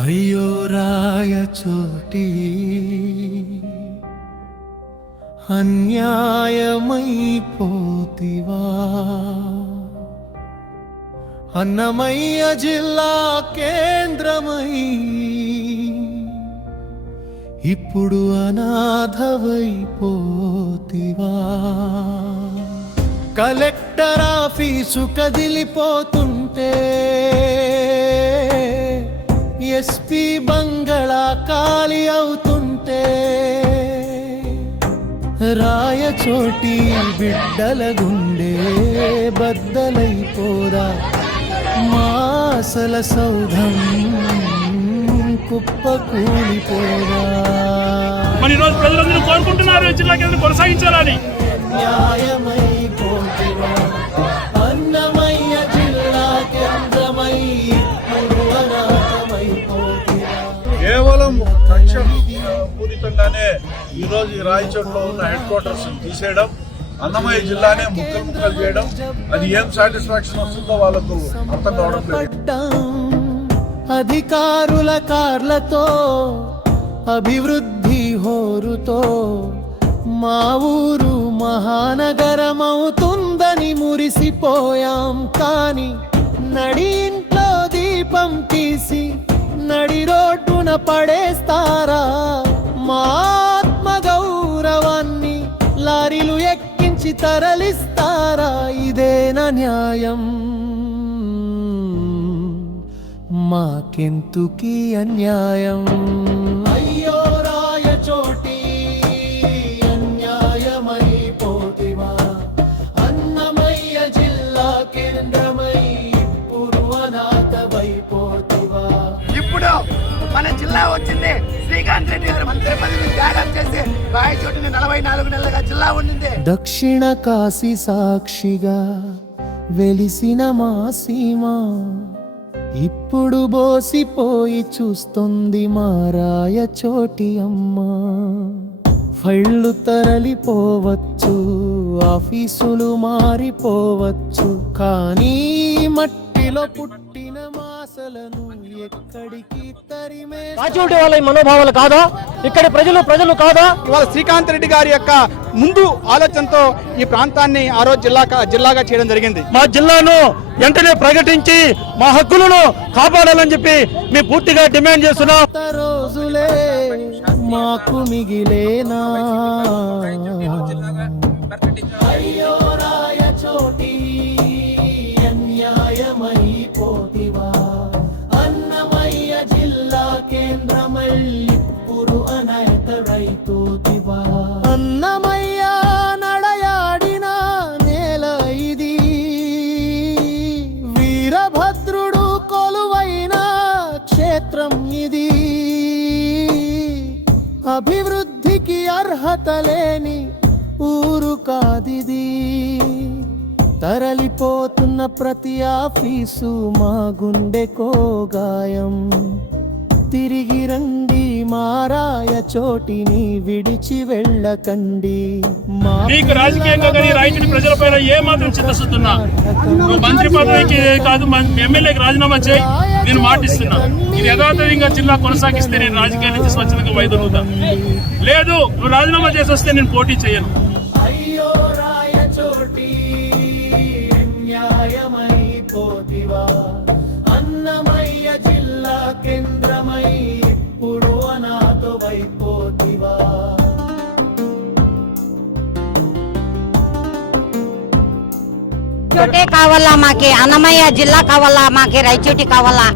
అయ్యో రాయ చోటి అన్యాయమైపోతివా. అన్నమయ్య జిల్లా కేంద్రమై ఇప్పుడు అనాథవైపోతివా. కలెక్టర్ ఆఫీసు కదిలిపోతుంటే రాయచోటి బిడ్డల గుండె బద్దలైపోరా మాసల సౌధం కుప్ప కూలిపోరా మరి ఈరోజు ప్రజలందరూ కోరుకుంటున్నారు జిల్లా కేంద్రం కొనసాగించాలని. న్యాయమైపోతివా కేవలం పూరితంగానే ఈరోజు ఈ రాయచోట్లో ఉన్న హెడ్ క్వార్టర్స్ తీసేయడం అన్నమయ్య జిల్లానే ముక్కలు ముక్కలు చేయడం అది ఏం సాటిస్ఫాక్షన్ వస్తుందో వాళ్ళకు అర్థం కావడం లేదు. అధికారుల కార్లతో అభివృద్ధి హోరుతో మా ఊరు మహానగరమవుతుందని మురిసిపోయాం. కాని నడింట్లో దీపం తీసి నడి రోడ్డున పడేస్తారా? మా ఆత్మ గౌరవాన్ని లారీలు ఎక్కించి తరలిస్తారా? ఇదేనా న్యాయం? మాకెంతుకీ అన్యాయం? మన జిల్లా వచ్చింది. శ్రీకాంత్ రెడ్డి గారు మంత్రి పదవి త్యాగం చేసి రాయచోటిని నలభై నాలుగు నెలలుగా జిల్లా ఉండింది దక్షిణ కాశీ సాక్షిగా వెలిసిన మా సీమ. ఇప్పుడు బోసిపోయి చూస్తుంది మా రాయ చోటి అమ్మా. ఫళ్ళు తరలిపోవచ్చు ఆఫీసులు మారిపోవచ్చు కానీ మట్టిలో పుట్టి మాసలను ఎక్కడికి రాజీవ్ వాళ్ళ మనోభావాలు కాదా? ఇక్కడి ప్రజలు ప్రజలు కాదా? ఇవాళ శ్రీకాంత్ రెడ్డి గారి యొక్క ముందు ఆలోచనతో ఈ ప్రాంతాన్ని ఆ రోజు జిల్లా జిల్లాగా చేయడం జరిగింది. మా జిల్లాను వెంటనే ప్రకటించి మా హక్కులను కాపాడాలని చెప్పి మేము పూర్తిగా డిమాండ్ చేస్తున్నాం. రోజులే మాకు మిగిలేనా? అయ్యో రాయ చోటి అన్యాయమైపోతివా. క్షేత్రం ఇది. అభివృద్ధికి అర్హత లేని ఊరు కాదిది. తరలిపోతున్న ప్రతి ఆఫీసు మా గుండెకో గాయం. తిరిగి చోటిని విడిచి వెళ్ళకండి. మా నీకు రాజకీయంగా కానీ రాయచోటి ప్రజలపైన ఏ మాత్రం చిత్తశుద్ధున్నా? నువ్వు మంత్రి పదవికి కాదు ఎమ్మెల్యేకి రాజీనామా చేయి. నేను మాటిస్తున్నా. ఇది యథాతథంగా జిల్లా కొనసాగిస్తే నేను రాజకీయాల నుంచి స్వచ్ఛందంగా వైదొలుగుతా. లేదు నువ్వు రాజీనామా చేసి వస్తే నేను పోటీ చేయను. అనాథవైపోతివా చోటే కావాలా మాకి? అన్నమయ్య జిల్లా కావాలా మాకి? రైచోటి కావాలా?